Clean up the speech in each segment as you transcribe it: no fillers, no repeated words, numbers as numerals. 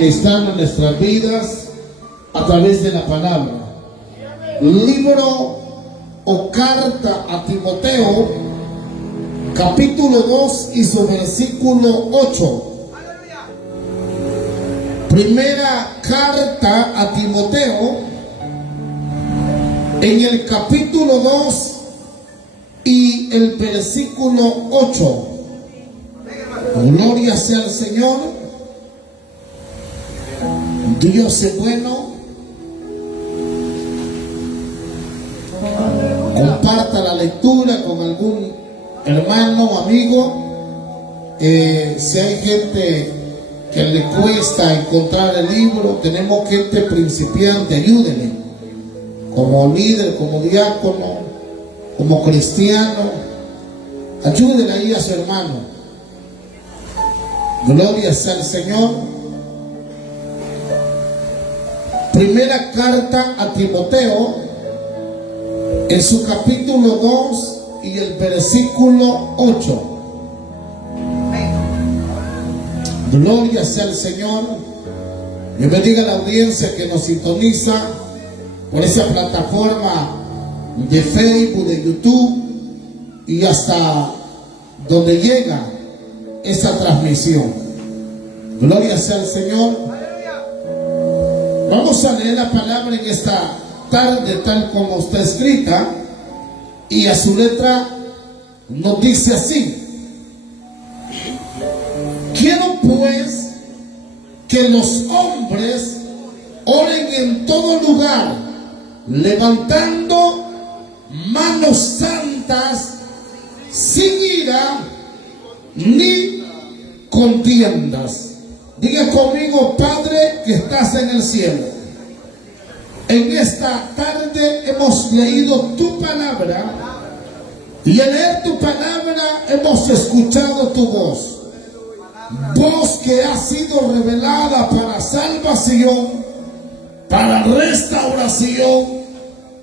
Ministrando nuestras vidas a través de la palabra. Libro o carta a Timoteo, capítulo 2 y su versículo 8. Primera carta a Timoteo, en el capítulo 2 y el versículo 8. Gloria sea al Señor. Dios es bueno. Comparta la lectura con algún hermano o amigo. Si hay gente que le cuesta encontrar el libro, tenemos gente principiante, ayúdenle. Como líder, como diácono, como cristiano, ayúdenle ahí a su hermano. Gloria sea al Señor. Primera carta a Timoteo, en su capítulo 2 y el versículo 8. Gloria sea al Señor. Dios bendiga a la audiencia que nos sintoniza por esa plataforma de Facebook, de YouTube y hasta donde llega esa transmisión. Gloria sea al Señor. Vamos a leer la palabra en esta tarde tal como está escrita, y a su letra nos dice así: quiero pues que los hombres oren en todo lugar, levantando manos santas, sin ira ni contiendas. Diga conmigo: Padre que estás en el cielo, en esta tarde hemos leído tu palabra, y al leer tu palabra hemos escuchado tu voz. Voz que ha sido revelada para salvación, para restauración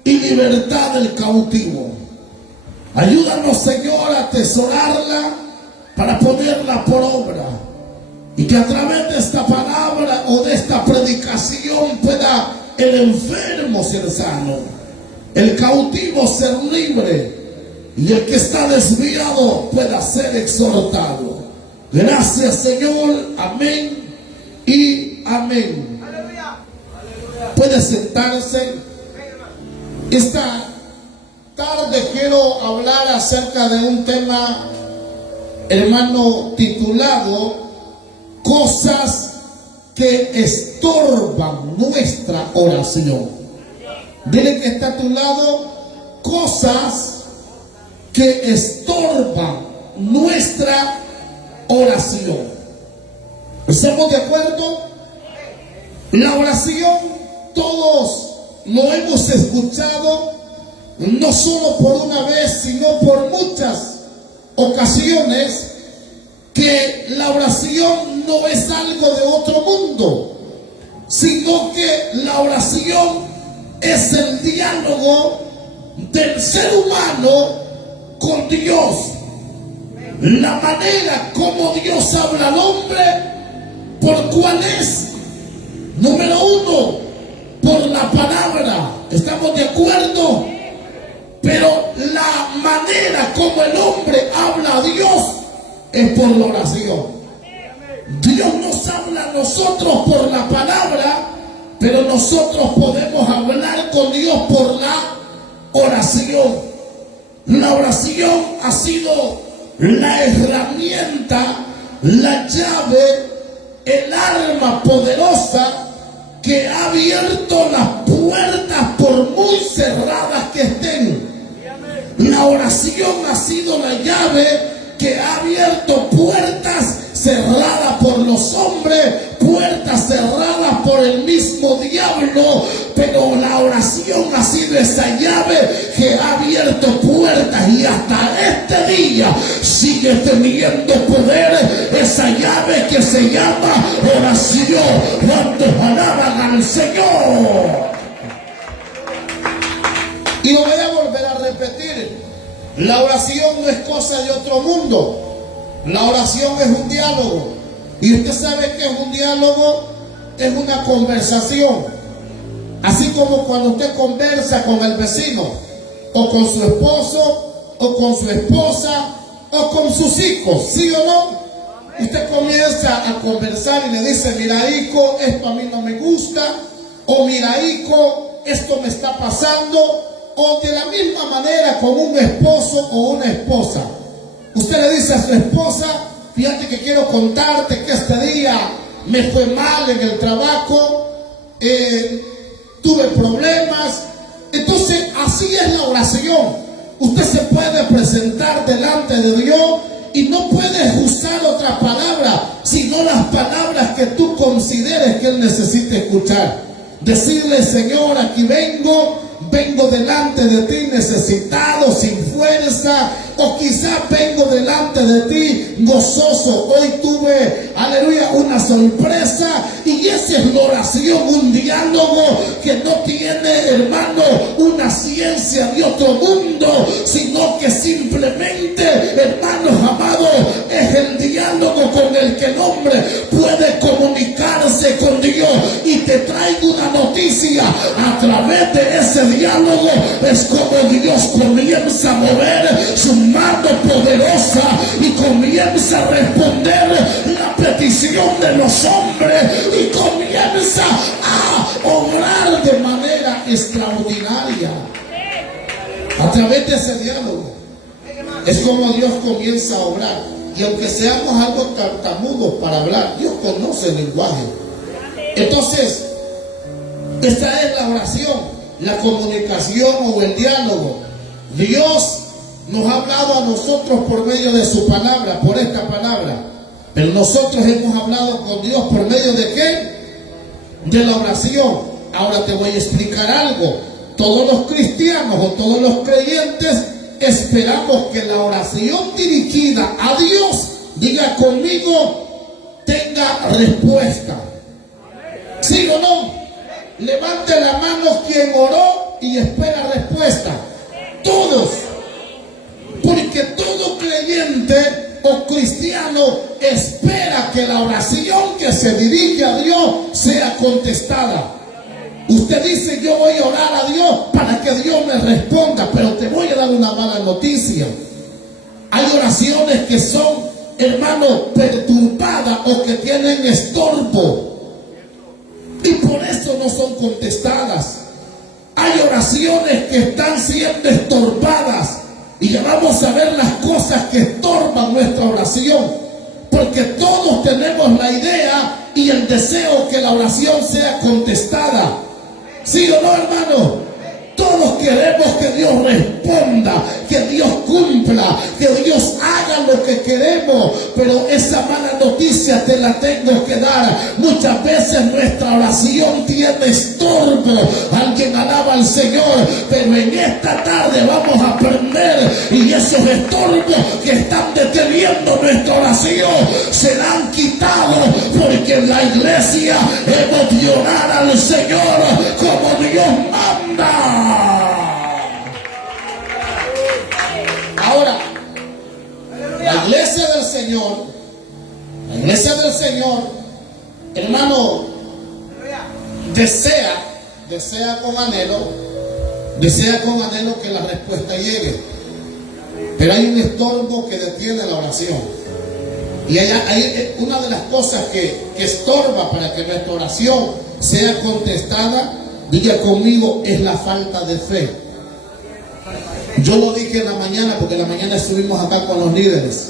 y libertad del cautivo. Ayúdanos, Señor, a atesorarla para ponerla por obra, y que a través de esta palabra o de esta predicación pueda el enfermo ser sano, el cautivo ser libre, y el que está desviado pueda ser exhortado. Gracias, Señor. Amén y amén. Puede sentarse. Esta tarde quiero hablar acerca de un tema, hermano, titulado cosas que estorban nuestra oración. Dile que está a tu lado: cosas que estorban nuestra oración. ¿Estamos de acuerdo? La oración, todos lo hemos escuchado, no solo por una vez, sino por muchas ocasiones, que la oración no es algo de otro mundo, sino que la oración es el diálogo del ser humano con Dios. La manera como Dios habla al hombre, ¿por cuál es? Número uno, por la palabra. ¿Estamos de acuerdo? Pero la manera como el hombre habla a Dios es por la oración. Dios nos habla a nosotros por la palabra, pero nosotros podemos hablar con Dios por la oración. La oración ha sido la herramienta, la llave, el arma poderosa que ha abierto las puertas por muy cerradas que estén. La oración ha sido la llave que ha abierto puertas cerradas por los hombres, puertas cerradas por el mismo diablo, pero la oración ha sido esa llave que ha abierto puertas, y hasta este día sigue teniendo poder esa llave que se llama oración. ¿Cuántos alaban al Señor? Y lo voy a volver a repetir: la oración no es cosa de otro mundo. La oración es un diálogo. ¿Y usted sabe qué es un diálogo? es una conversación. Así como cuando usted conversa con el vecino, o con su esposo, o con su esposa, o con sus hijos, ¿sí o no? Usted comienza a conversar y le dice, mira hijo, esto a mí no me gusta, o mira hijo, esto me está pasando, o de la misma manera con un esposo o una esposa. Usted le dice a su esposa, fíjate que quiero contarte que este día me fue mal en el trabajo, tuve problemas. Entonces así es la oración. Usted se puede presentar delante de Dios y no puedes usar otra palabra, sino las palabras que tú consideres que Él necesita escuchar. Decirle, Señor, aquí vengo delante de ti necesitado, sin fuerza, o quizás vengo delante de ti gozoso. Hoy tuve, aleluya, una sorpresa, y esa es la oración, un diálogo que no tiene, hermano, una ciencia de otro mundo, sino que simplemente, hermanos amados, es el diálogo con el que el hombre puede comunicarse con Dios. Y te traigo una noticia: a través de ese diálogo es como Dios comienza a mover su mano poderosa y comienza a responder la petición de los hombres y comienza a obrar de manera extraordinaria. A través de ese diálogo es como Dios comienza a obrar. Y aunque seamos algo tartamudos para hablar, Dios conoce el lenguaje. Entonces, esta es la oración, la comunicación o el diálogo. Dios nos ha hablado a nosotros por medio de su palabra, por esta palabra. Pero nosotros hemos hablado con Dios por medio de ¿qué? De la oración. Ahora te voy a explicar algo. Todos los cristianos o todos los creyentes esperamos que la oración dirigida a Dios, diga conmigo, tenga respuesta. ¿Sí o no? Levante la mano quien oró y espera respuesta. Todos. Porque todo creyente o cristiano espera que la oración que se dirige a Dios sea contestada. Usted dice, yo voy a orar a Dios para que Dios me responda, pero te voy a dar una mala noticia. Hay oraciones que son, hermanos, perturbadas o que tienen estorbo, y por eso no son contestadas. Hay oraciones que están siendo estorbadas, y ya vamos a ver las cosas que estorban nuestra oración, porque todos tenemos la idea y el deseo que la oración sea contestada. ¿Sí o no, hermano? Todos queremos que Dios responda, que Dios cumpla, que Dios haga lo que queremos, pero esa mala noticia te la tengo que dar. Muchas veces nuestra oración tiene estorbo. Alguien alaba al Señor, pero en esta tarde vamos a aprender, y esos estorbos que están deteniendo nuestra oración serán quitados, porque en la iglesia hemos de orar al Señor como Dios manda. Ahora, la iglesia del Señor, hermano, desea con anhelo que la respuesta llegue. Pero hay un estorbo que detiene la oración. Y hay una de las cosas que estorba para que nuestra oración sea contestada, diga conmigo, es la falta de fe. Yo lo dije en la mañana, porque en la mañana estuvimos acá con los líderes.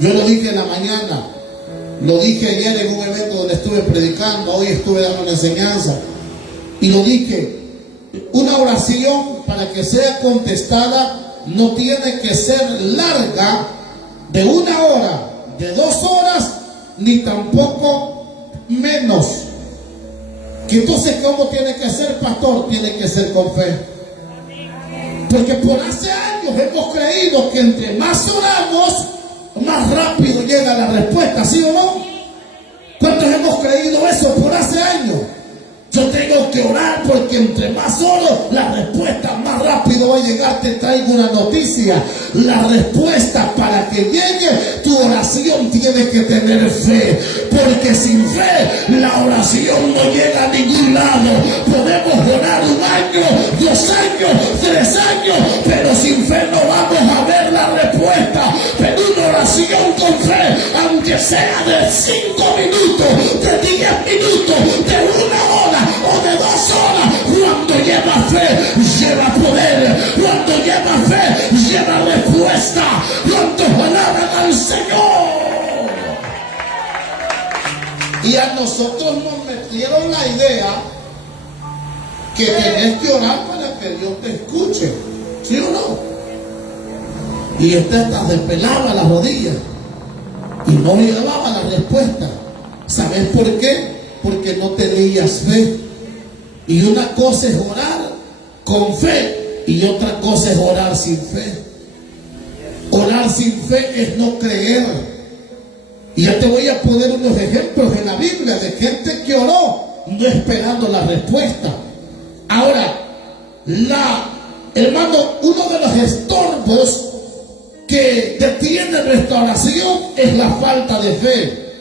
Yo lo dije en la mañana, lo dije ayer en un evento donde estuve predicando, hoy estuve dando una enseñanza, y lo dije: una oración, para que sea contestada, no tiene que ser larga, de 1 hora, de 2 horas, ni tampoco menos. Que entonces, ¿cómo tiene que ser, pastor? Tiene que ser con fe. Porque por hace años hemos creído que entre más oramos, más rápido llega la respuesta, ¿sí o no? ¿Cuántos hemos creído eso por hace años? Yo tengo que orar, porque entre más oro, la respuesta más rápido va a llegar. Te traigo una noticia: la respuesta para que llegue tu oración tiene que tener fe, porque sin fe la oración no llega a ningún lado. Podemos orar 1 año, 2 años, 3 años, pero sin fe no vamos a ver la respuesta. Pero una oración con fe, aunque sea de 5 minutos, de 10 minutos, de 1 hora o de 2 horas, cuando lleva fe, lleva poder. Cuando lleva fe, lleva respuesta. ¿Cuántos alaban al Señor? Y a nosotros nos metieron la idea que tenés que orar para que Dios te escuche, ¿sí o no? Y usted hasta despelaba las rodillas y no llevaba la respuesta. ¿Sabes por qué? Porque no tenías fe. Y una cosa es orar con fe y otra cosa es orar sin fe. Orar sin fe es no creer. Y yo te voy a poner unos ejemplos en la Biblia de gente que oró no esperando la respuesta. Ahora, hermano, uno de los estorbos que detiene nuestra oración es la falta de fe.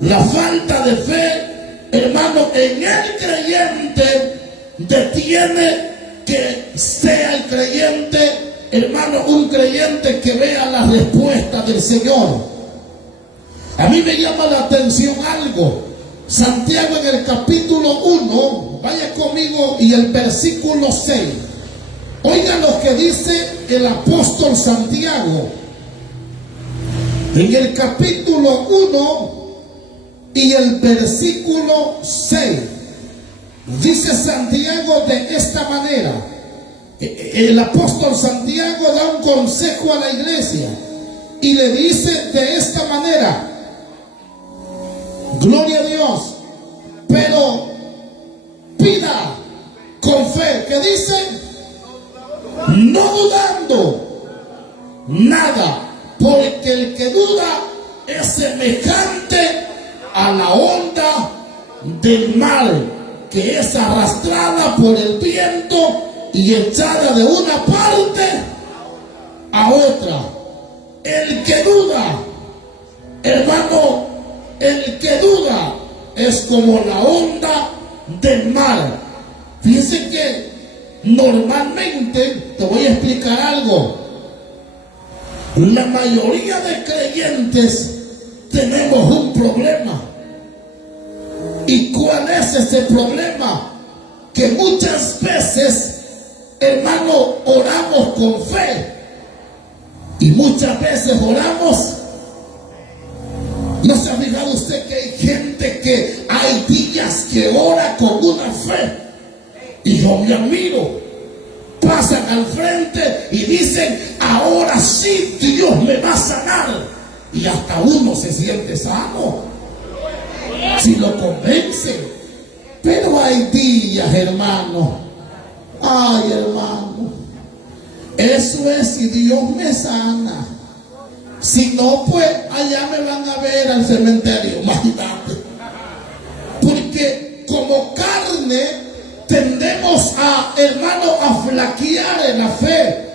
La falta de fe, hermano, en el creyente detiene que sea el creyente, hermano, un creyente que vea la respuesta del Señor. A mí me llama la atención algo. Santiago en el capítulo 1, vaya conmigo, y el versículo 6. Oiga lo que dice el apóstol Santiago. En el capítulo 1 y el versículo 6. Dice Santiago de esta manera. El apóstol Santiago da un consejo a la iglesia y le dice de esta manera: gloria a Dios, pero pida con fe. ¿Qué dice? No dudando nada, porque el que duda es semejante a la onda del mar, que es arrastrada por el viento y echada de una parte a otra. El que duda, hermano, el que duda es como la onda del mar. Fíjense que normalmente, te voy a explicar algo, la mayoría de creyentes tenemos un problema. ¿Y cuál es ese problema? Que muchas veces, hermano, oramos con fe y muchas veces oramos. ¿No se ha fijado usted que hay gente que hay días que ora con una fe? Y yo me admiro. Pasan al frente y dicen: ahora sí Dios me va a sanar. Y hasta uno se siente sano si lo convence. Pero hay días, hermano. Ay, hermano, eso es si Dios me sana. Si no, pues allá me van a ver al cementerio. Imagínate. Porque como carne tendemos a, hermano, a flaquear en la fe.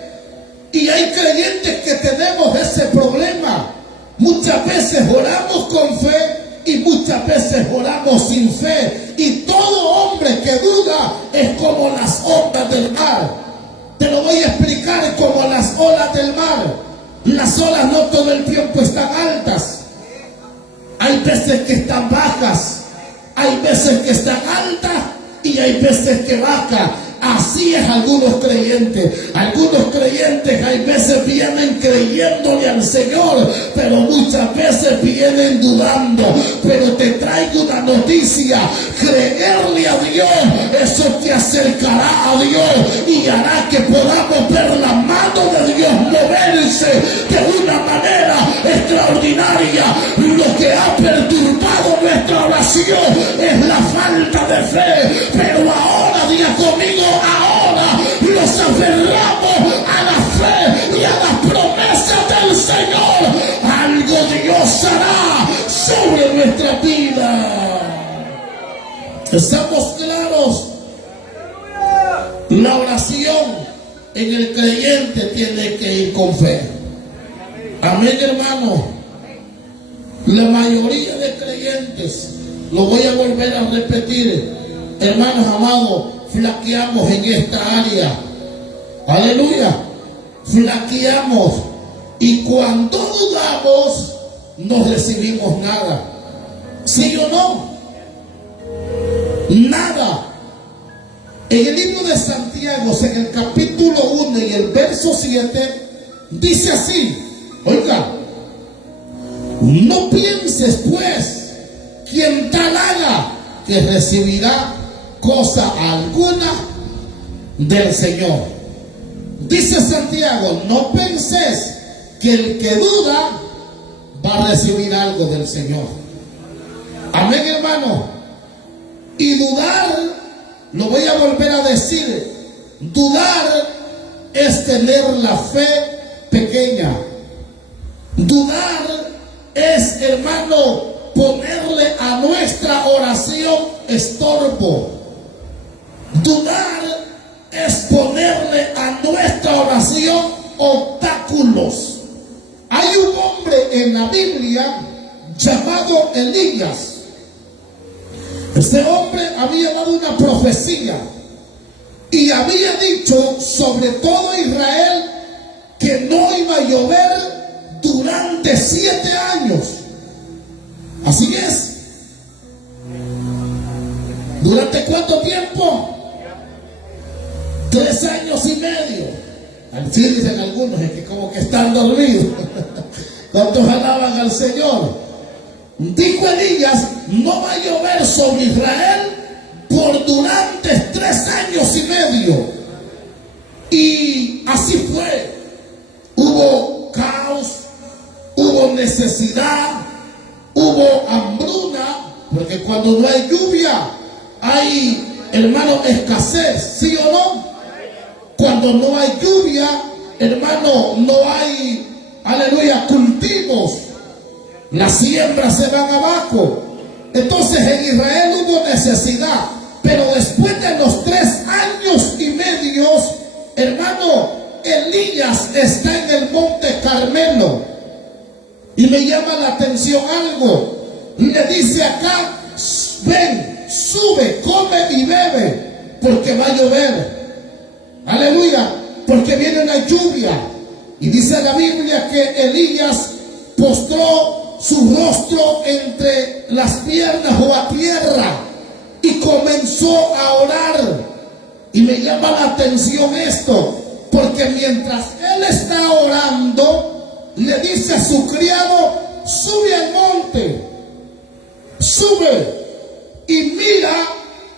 Y hay creyentes que tenemos ese problema. Muchas veces oramos con fe y muchas veces oramos sin fe. Y todo hombre que duda es como las ondas del mar. Te lo voy a explicar como las olas del mar. Las olas no todo el tiempo están altas. Hay veces que están bajas. Hay veces que están altas y hay veces que bajan. Así es algunos creyentes. Algunos creyentes hay veces vienen creyéndole al Señor, pero muchas veces vienen dudando. Pero te traigo una noticia: creerle a Dios, eso te acercará a Dios y hará que podamos ver la mano de Dios moverse de una manera extraordinaria. Lo que ha perturbado nuestra oración es la falta de fe. Pero ahora, diga conmigo, ahora nos aferramos a la fe y a las promesas del Señor. Algo Dios hará sobre nuestra vida. ¿Estamos claros? La oración en el creyente tiene que ir con fe. Amén, hermano. La mayoría de creyentes, lo voy a volver a repetir, hermanos amados, flaqueamos en esta área. Aleluya. Flaqueamos. Y cuando dudamos, no recibimos nada. ¿Sí o no? Nada. En el libro de Santiago, en el capítulo 1 y el verso 7, dice así, oiga, no pienses pues quien tal haga que recibirá cosa alguna del Señor. Dice Santiago, no penses que el que duda va a recibir algo del Señor. Amén, hermano. Y dudar, lo voy a volver a decir, dudar es tener la fe pequeña. Dudar es, hermano, ponerle a nuestra oración estorbo. Dudar es ponerle a nuestra oración obstáculos. Hay un hombre en la Biblia llamado Elías. Este hombre había dado una profecía y había dicho sobre todo Israel que no iba a llover durante 7 años. Así es. ¿Durante cuánto tiempo? 3 años y medio. Así dicen algunos, es que como que están dormidos. ¿Cuántos alaban al Señor? Dijo Elías, no va a llover sobre Israel por durante 3 años y medio. Y así fue. Hubo caos, hubo necesidad, hubo hambruna, porque cuando no hay lluvia, hay, hermano, escasez, ¿sí o no? Cuando no hay lluvia, hermano, no hay, aleluya, cultivos. Las siembras se van abajo. Entonces en Israel hubo necesidad. Pero después de los 3 años y medio, hermano, Elías está en el monte Carmelo. Y me llama la atención algo. Le dice acá, ven, sube, come y bebe, porque va a llover. Aleluya, porque viene una lluvia. Y dice la Biblia que Elías postró su rostro entre las piernas o a tierra y comenzó a orar. Y me llama la atención esto, porque mientras él está orando, le dice a su criado, sube al monte, sube y mira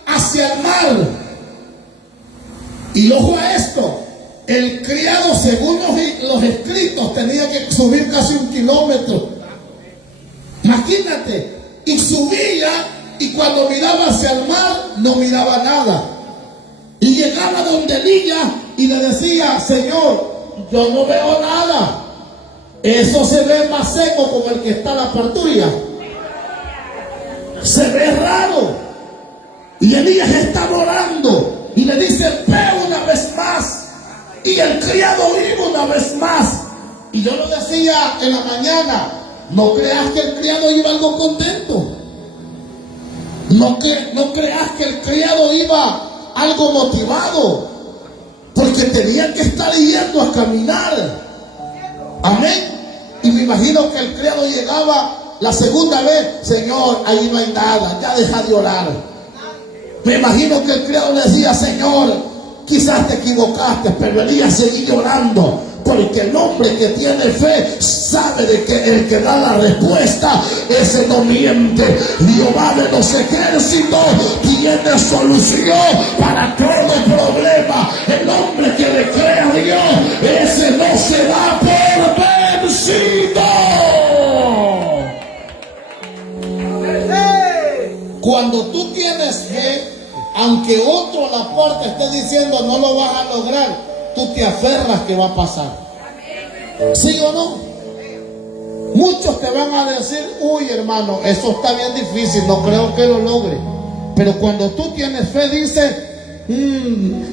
hacia el mar. Y ojo a esto, el criado, según los escritos, tenía que subir casi 1 kilómetro. Imagínate, y subía, y cuando miraba hacia el mar, no miraba nada. Y llegaba donde Elías y le decía, Señor, yo no veo nada. Eso se ve más seco como el que está a la parturia. Se ve raro. Y Elías está orando y le dice, ve una vez más. Y el criado iba una vez más. Y yo lo decía en la mañana, no creas que el criado iba algo contento. No creas que el criado iba algo motivado, porque tenía que estar yendo a caminar. Amén. Y me imagino que el criado llegaba la segunda vez, Señor, ahí no hay nada, ya deja de orar. Me imagino que el criado le decía, Señor, quizás te equivocaste, pero Elías seguía orando. Porque el hombre que tiene fe sabe de que el que da la respuesta, ese no miente. Jehová de los ejércitos tiene solución para todo problema. El hombre que le cree a Dios, ese no se da por vencido. Cuando tú tienes fe, aunque otro a la puerta esté diciendo no lo vas a lograr, tú te aferras que va a pasar. ¿Sí o no? Muchos te van a decir, uy hermano, eso está bien difícil, no creo que lo logre. Pero cuando tú tienes fe, dices,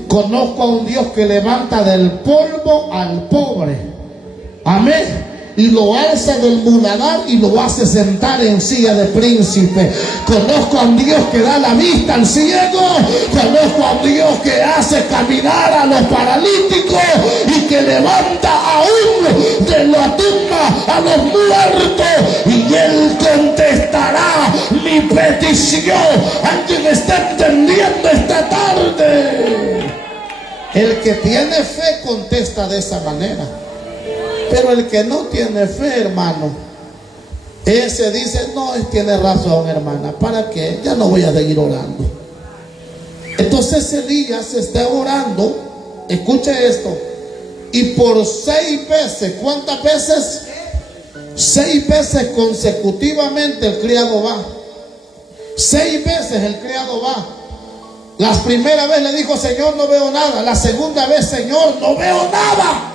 Conozco a un Dios que levanta del polvo al pobre. Amén. Y lo alza del muladar y lo hace sentar en silla de príncipe. Conozco a un Dios que da la vista al ciego. Conozco a un Dios que hace caminar a los paralíticos y que levanta aún de la tumba a los muertos. Y Él contestará mi petición. ¿Alguien está entendiendo esta tarde? El que tiene fe contesta de esa manera. Pero el que no tiene fe, hermano, ese dice, no, tiene razón, hermana, ¿para qué? Ya no voy a seguir orando. Entonces Elías está orando, escuche esto, y por 6 veces, ¿cuántas veces? 6 veces consecutivamente el criado va. 6 veces el criado va. La primera vez le dijo, Señor, no veo nada. La segunda vez, Señor, no veo nada.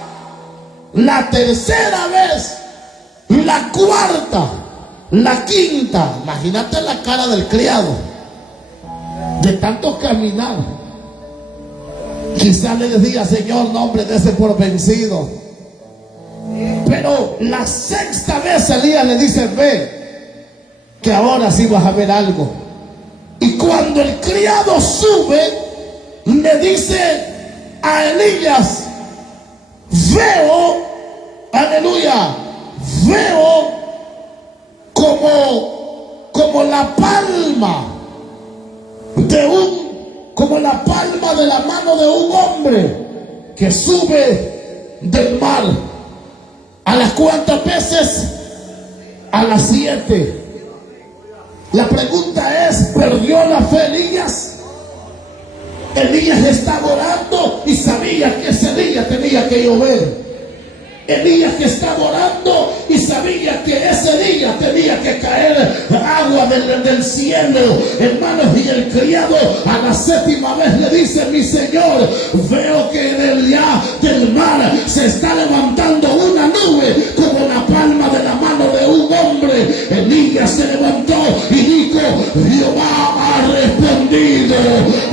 La tercera vez, la cuarta, la quinta. Imagínate la cara del criado de tanto caminar. Quizás le decía, Señor, no, hombre, dése por vencido. Pero la sexta vez Elías le dice, ve, que ahora sí vas a ver algo. Y cuando el criado sube, le dice a Elías, veo, aleluya, veo como la palma de la mano de un hombre que sube del mar. ¿A las cuántas veces? A las 7. La pregunta es, ¿perdió la fe Elías? Elías estaba orando y sabía que ese día tenía que llover. Elías que estaba orando y sabía que ese día tenía que caer agua del cielo, hermanos. Y el criado a la 7ª vez le dice, mi Señor, veo que en el ya del mar se está levantando una nube como la palma de la mano de un hombre. Elías se levantó y dijo, Jehová ha respondido.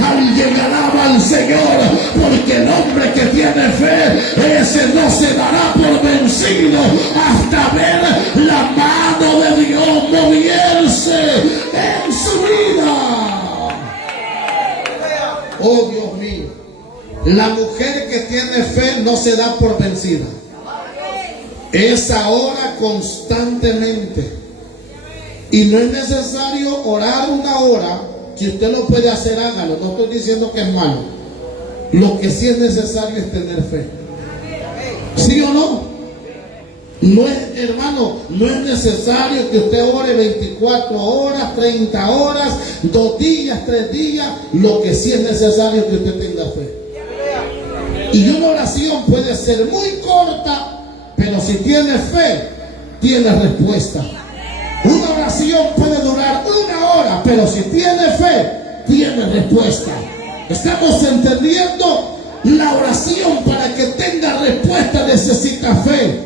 Alguien alaba al Señor, porque el hombre que tiene fe, ese no se dará por vencido hasta ver la mano de Dios moverse en su vida. Oh Dios mío, la mujer que tiene fe no se da por vencida. Es ahora constantemente. Y no es necesario orar una hora. Si usted lo puede hacer, hágalo. No estoy diciendo que es malo. Lo que sí es necesario es tener fe. ¿Sí o no? No es, hermano, no es necesario que usted ore 24 horas, 30 horas, 2 días, 3 días. Lo que sí es necesario es que usted tenga fe. Y una oración puede ser muy corta, pero si tiene fe, tiene respuesta. Una oración puede durar 1 hora, pero si tiene fe, tiene respuesta. ¿Estamos entendiendo? La oración, para que tenga respuesta, necesita fe.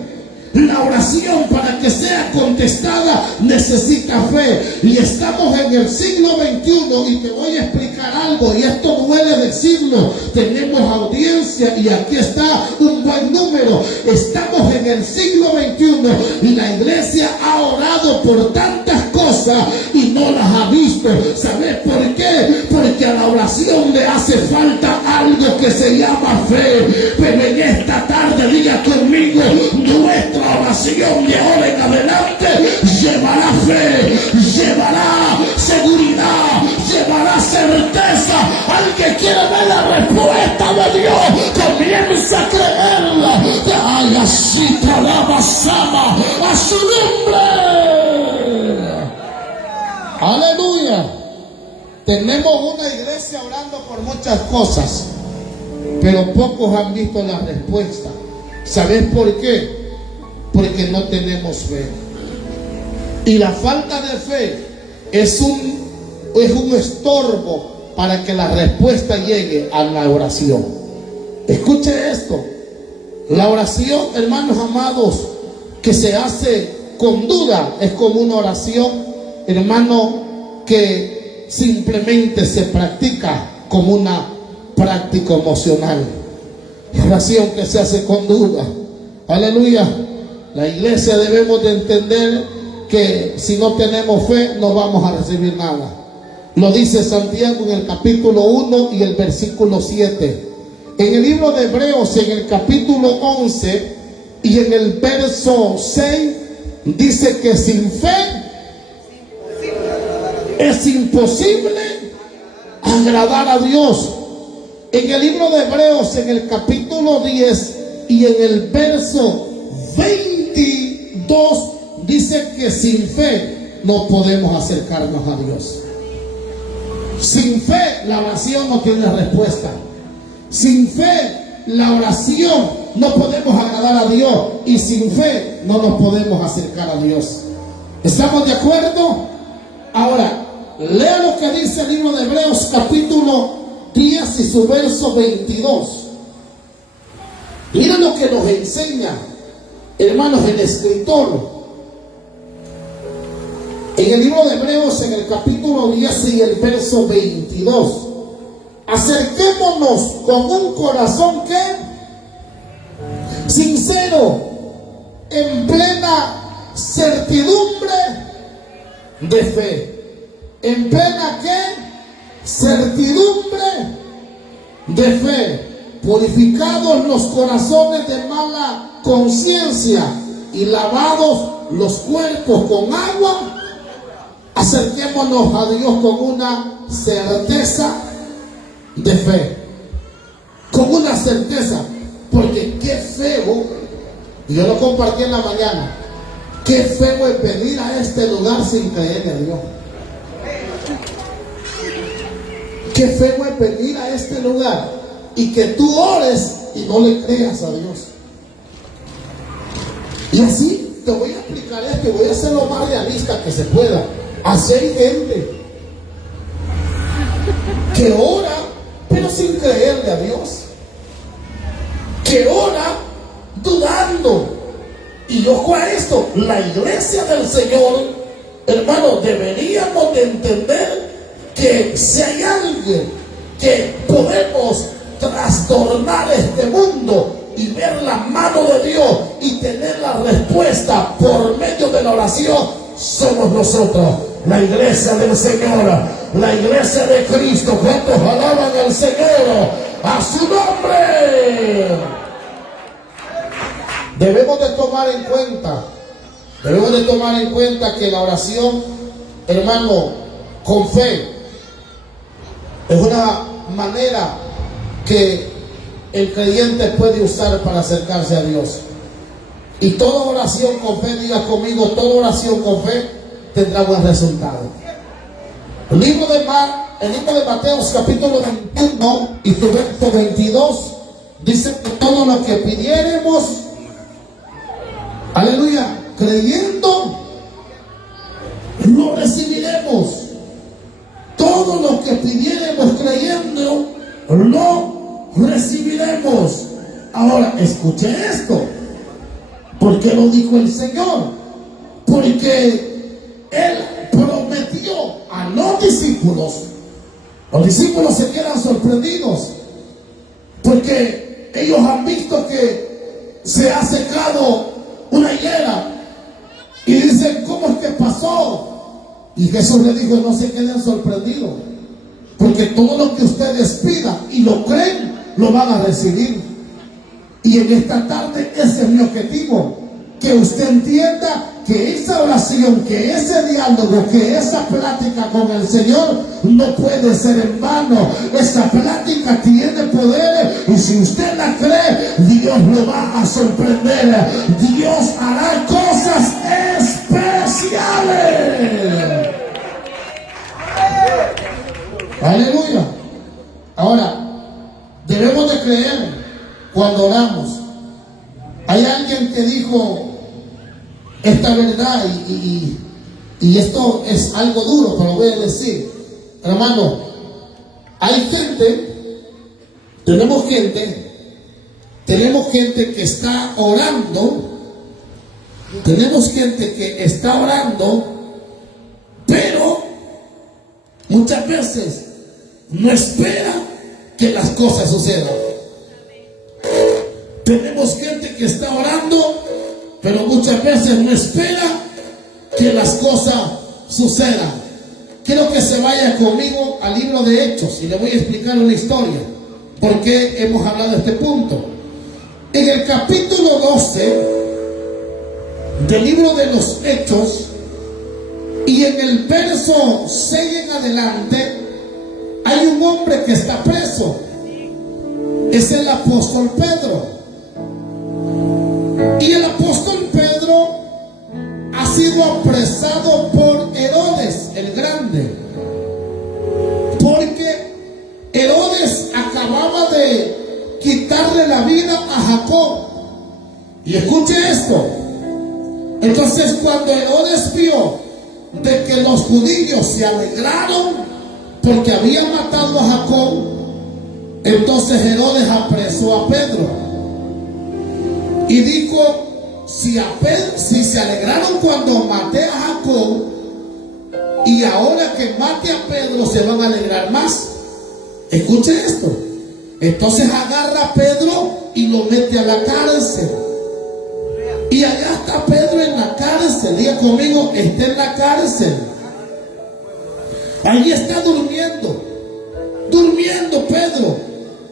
La oración, para que sea contestada, necesita fe. Y estamos en el siglo XXI y te voy a explicar algo, y esto duele decirlo. Tenemos audiencia y aquí está un buen número. Estamos en el siglo XXI y la iglesia ha orado por tantas cosas y no las ha visto. ¿Sabes por qué? Porque a la oración le hace falta algo que se llama fe. Pero en esta tarde, diga conmigo, nuestra oración de ahora en adelante llevará fe, llevará seguridad, llevará certeza. Al que quiere ver la respuesta de Dios, comienza a creerla. Ay, así te alaba, Sama, a su nombre. Aleluya. Tenemos una iglesia orando por muchas cosas, pero pocos han visto la respuesta. ¿Sabes por qué? Porque no tenemos fe. Y la falta de fe es un estorbo para que la respuesta llegue a la oración. Escuche esto. La oración, hermanos amados, que se hace con duda, es como una oración, hermano, que simplemente se practica como una práctico emocional. Oración que se hace con duda. Aleluya. La iglesia debemos de entender que si no tenemos fe no vamos a recibir nada. Lo dice Santiago en el capítulo 1 y el versículo 7. En el libro de Hebreos, en el capítulo 11 y en el verso 6, dice que sin fe es imposible agradar a Dios. En el libro de Hebreos, en el capítulo 10 y en el verso 22, dice que sin fe no podemos acercarnos a Dios. Sin fe la oración no tiene respuesta. Sin fe la oración no podemos agradar a Dios. Y sin fe no nos podemos acercar a Dios. ¿Estamos de acuerdo? Ahora, lea lo que dice el libro de Hebreos capítulo 10 y su verso 22. Mira lo que nos enseña, hermanos, el escritor. En el libro de Hebreos, en el capítulo 10 y el verso 22. Acerquémonos con un corazón que sincero, en plena certidumbre de fe. ¿En plena qué? Certidumbre de fe. Purificados los corazones de mala conciencia y lavados los cuerpos con agua. Acerquémonos a Dios con una certeza de fe. Con una certeza. Porque qué feo, y yo lo compartí en la mañana, qué feo es venir a este lugar sin creerle a Dios. Qué feo es venir a este lugar y que tú ores y no le creas a Dios. Y así te voy a explicar esto y voy a hacer lo más realista que se pueda. Así hay gente que ora pero sin creerle a Dios, que ora dudando. Y ojo a esto, la iglesia del Señor, hermano, deberíamos de entender que si hay alguien que podemos trastornar este mundo y ver la mano de Dios y tener la respuesta por medio de la oración, somos nosotros, la iglesia del Señor, la iglesia de Cristo. ¿Cuántos alaban al Señor? ¡A su nombre! Debemos de tomar en cuenta que la oración, hermano, con fe, es una manera que el creyente puede usar para acercarse a Dios. Y toda oración con fe, diga conmigo, toda oración con fe tendrá buen resultado. El libro de Mateo capítulo 21 y su verso 22 dice que todo lo que pidiéremos, aleluya, creyendo, lo recibiremos. Todo lo que pidiéremos creyendo, lo recibiremos. Ahora, escuche esto. ¿Por qué lo dijo el Señor? Porque Él prometió a los discípulos se quedan sorprendidos, porque ellos han visto que se ha secado una higuera y dicen, ¿cómo es que pasó? Y Jesús le dijo, no se queden sorprendidos, porque todo lo que ustedes pidan y lo creen, lo van a recibir. Y en esta tarde ese es mi objetivo, que usted entienda que esa oración, que ese diálogo, que esa plática con el Señor no puede ser en vano. Esa plática tiene poder, y si usted la cree, Dios lo va a sorprender. Dios hará cosas especiales. Aleluya. Ahora, debemos de creer cuando oramos. Hay alguien que dijo esta verdad, y esto es algo duro, pero lo voy a decir. Hermano, hay tenemos gente que está orando, pero muchas veces no espera que las cosas sucedan. Tenemos gente que está orando, pero muchas veces no espera que las cosas sucedan. Quiero que se vaya conmigo al libro de Hechos y le voy a explicar una historia. ¿Por qué hemos hablado de este punto? En el capítulo 12 del libro de los Hechos y en el verso 6 en adelante, hay un hombre que está preso. Es el apóstol Pedro. Y el apóstol Pedro ha sido apresado por Herodes el Grande, porque Herodes acababa de quitarle la vida a Jacob. Y escuche esto. Entonces, cuando Herodes vio de que los judíos se alegraron porque habían matado a Jacob, entonces Herodes apresó a Pedro y dijo: si se alegraron cuando maté a Jacob, y ahora que mate a Pedro se van a alegrar más. Escuche esto. Entonces agarra a Pedro y lo mete a la cárcel. Y allá está Pedro en la cárcel. Diga conmigo, está en la cárcel. Allí está durmiendo. Durmiendo Pedro.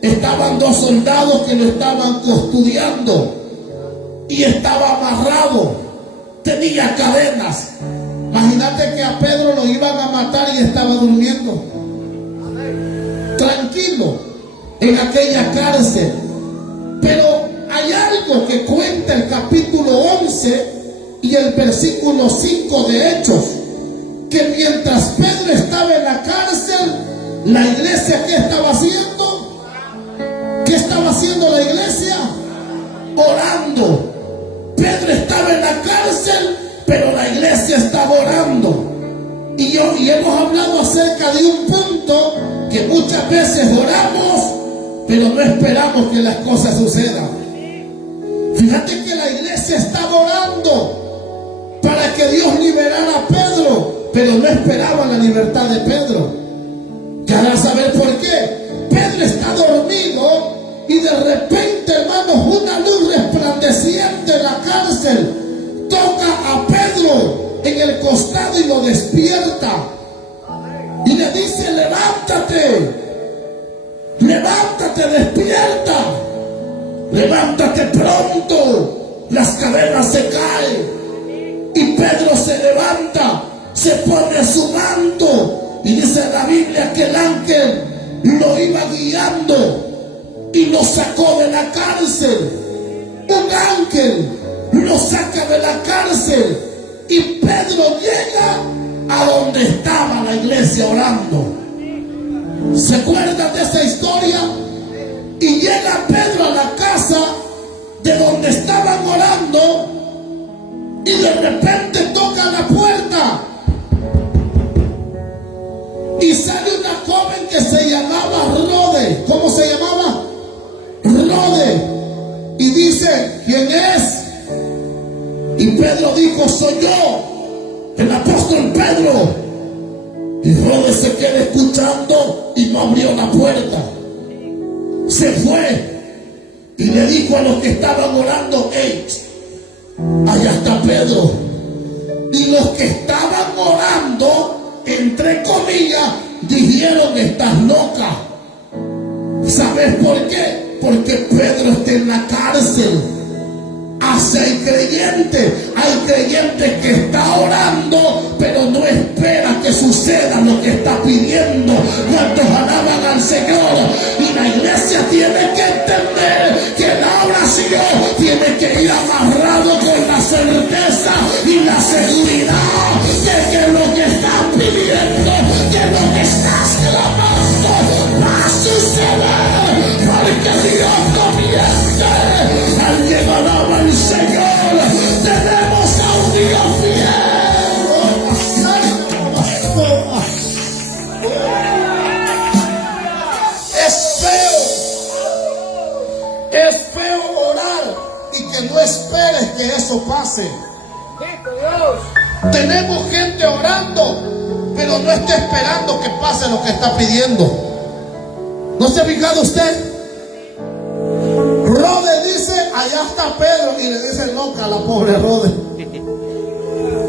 Estaban dos soldados que lo estaban custodiando. Y estaba amarrado. Tenía cadenas. Imagínate que a Pedro lo iban a matar y estaba durmiendo. Tranquilo. En aquella cárcel. Pero hay algo que cuenta el capítulo 11 y el versículo 5 de Hechos, que mientras Pedro estaba en la cárcel, la iglesia, ¿qué estaba haciendo? ¿Qué estaba haciendo la iglesia? Orando. Pedro estaba en la cárcel, pero la iglesia estaba orando. Y hemos hablado acerca de un punto que muchas veces oramos, pero no esperamos que las cosas sucedan. Fíjate que la iglesia estaba orando para que Dios liberara a Pedro, pero no esperaba la libertad de Pedro. ¿Querrás saber por qué? Pedro está dormido y de repente, hermanos, una luz resplandeciente en la cárcel toca a Pedro en el costado y lo despierta. Y le dice: levántate, levántate, despierta, levántate pronto, las cadenas se caen. Y Pedro se levanta, se pone su manto, y dice la Biblia que el ángel lo iba guiando y lo sacó de la cárcel. Un ángel lo saca de la cárcel y Pedro llega a donde estaba la iglesia orando. ¿Se acuerdan de esa historia? Y llega Pedro a la casa de donde estaban orando y de repente toca la puerta y sale una joven que se llamaba Rode. ¿Cómo se llamaba? Rode. Y dice: ¿quién es? Y Pedro dijo: soy yo, el apóstol Pedro. Y Rode se queda escuchando y no abrió la puerta. Se fue y le dijo a los que estaban orando: hey, allá está Pedro. Y los que estaban orando, entre comillas, dijeron: estás loca. ¿Sabes por qué? Porque Pedro está en la cárcel. Así hay creyentes que está orando, pero no espera que suceda lo que está pidiendo. ¿Cuántos alaban al Señor? Y la iglesia tiene que entender que la oración tiene que ir amarrado con la certeza y la seguridad de que lo que estás pidiendo, que lo que estás clamando va a suceder, porque Dios no miente. Alguien alaba al Señor. Tenemos a un Dios fiel. Es feo orar y que no esperes que eso pase. Tenemos gente orando, pero no está esperando que pase lo que está pidiendo. ¿No se ha fijado usted? Rode dice, allá está Pedro, y le dice loca a la pobre Rode.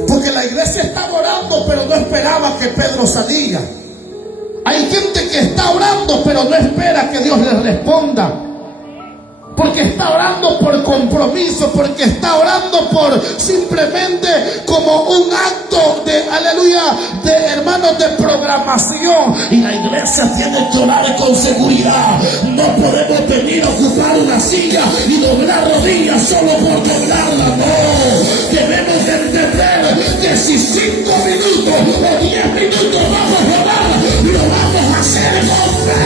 Porque la iglesia está orando, pero no esperaba que Pedro salía. Hay gente que está orando, pero no espera que Dios le responda. Porque está orando por compromiso, porque está orando por simplemente como un acto de, aleluya, de hermanos, de programación. Y la iglesia tiene que orar con seguridad. No podemos venir a ocupar una silla y doblar rodillas solo por doblarla. No, debemos entender que si 5 minutos o 10 minutos vamos a orar, lo vamos a hacer con fe.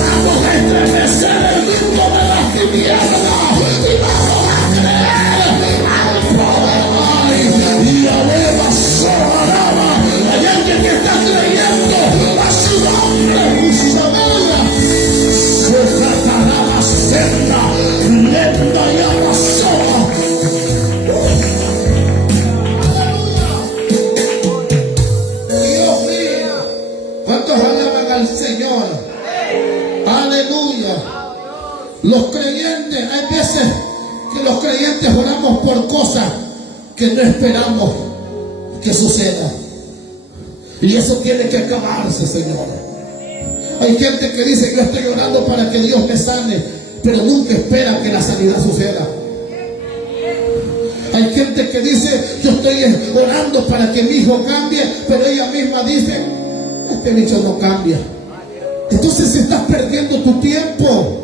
Vamos a estremecer el mundo de la tiniebla y vamos a creer al poder y aleva sola. Hay alguien que está creyendo a su nombre y su familia. Se tratará la senda lenta y abrazada. Dios mío, ¿cuántos alaban al Señor? Aleluya. Los creyentes, hay veces que los creyentes oramos por cosas que no esperamos que suceda. Y eso tiene que acabarse, Señor. Hay gente que dice, yo estoy orando para que Dios me sane, pero nunca espera que la sanidad suceda. Hay gente que dice, yo estoy orando para que mi hijo cambie, pero ella misma dice, este bicho no cambia. Entonces estás perdiendo tu tiempo,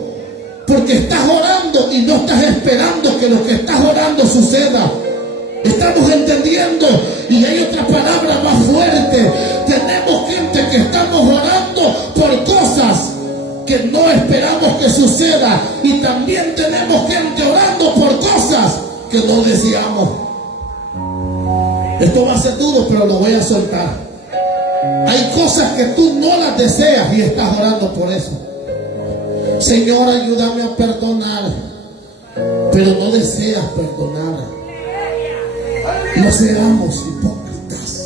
porque estás orando y no estás esperando que lo que estás orando suceda. Estamos entendiendo, y hay otra palabra más fuerte. Tenemos gente que estamos orando por cosas que no esperamos que suceda, y también tenemos gente orando por cosas que no deseamos. Esto va a ser duro, pero lo voy a soltar. Hay cosas que tú no las deseas y estás orando por eso. Señor, ayúdame a perdonar, pero no deseas perdonar. No seamos hipócritas.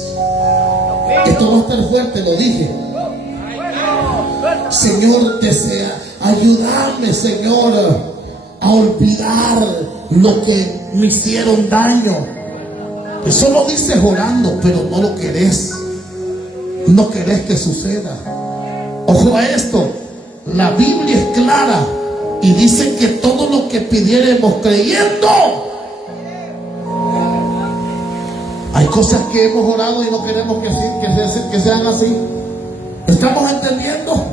Esto va a estar fuerte, lo dije. Señor, ayúdame, Señor, a olvidar lo que me hicieron daño. Eso lo dices orando, pero no lo querés. No querés que suceda. Ojo a esto. La Biblia es clara y dice que todo lo que pidiéramos creyendo. Hay cosas que hemos orado y no queremos que sean así. ¿Estamos entendiendo?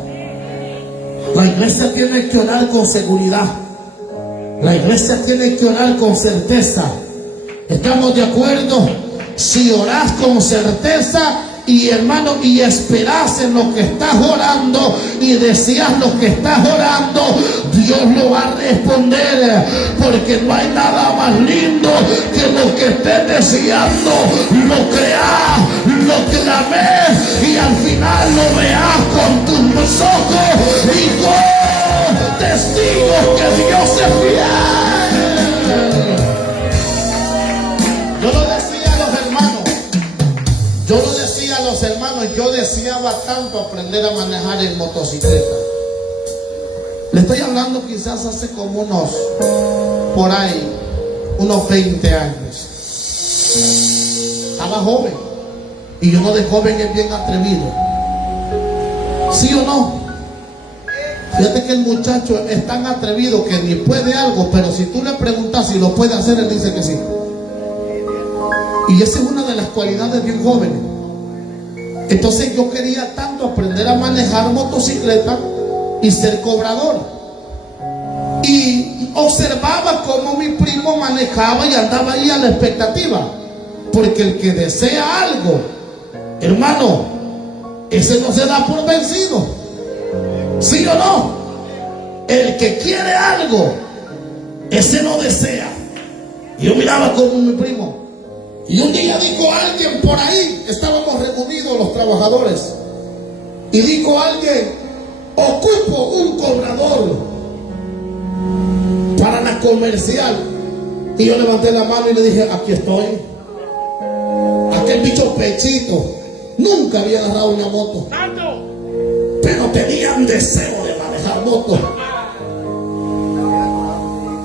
La iglesia tiene que orar con seguridad. La iglesia tiene que orar con certeza. ¿Estamos de acuerdo? Si orás con certeza y hermano, y esperas en lo que estás orando y deseas lo que estás orando, Dios lo va a responder, porque no hay nada más lindo que lo que estés deseando lo creas, lo clames y al final lo veas con tus ojos y con testigos que Dios es fiel. Yo deseaba tanto aprender a manejar en motocicleta. Le estoy hablando quizás hace como unos 20 años. Estaba joven, y uno de joven es bien atrevido. ¿Sí o no? Fíjate que el muchacho es tan atrevido que ni puede algo, pero si tú le preguntas si lo puede hacer, él dice que sí. Y esa es una de las cualidades de un joven. Entonces yo quería tanto aprender a manejar motocicleta y ser cobrador. Y observaba cómo mi primo manejaba y andaba ahí a la expectativa. Porque el que desea algo, hermano, ese no se da por vencido. ¿Sí o no? El que quiere algo, ese no desea. Y yo miraba como mi primo. Y un día dijo alguien por ahí, estábamos reunidos los trabajadores, y dijo alguien, ocupo un cobrador para la comercial. Y yo levanté la mano y le dije, aquí estoy. Aquel bicho pechito nunca había agarrado una moto, pero tenían deseo de manejar moto.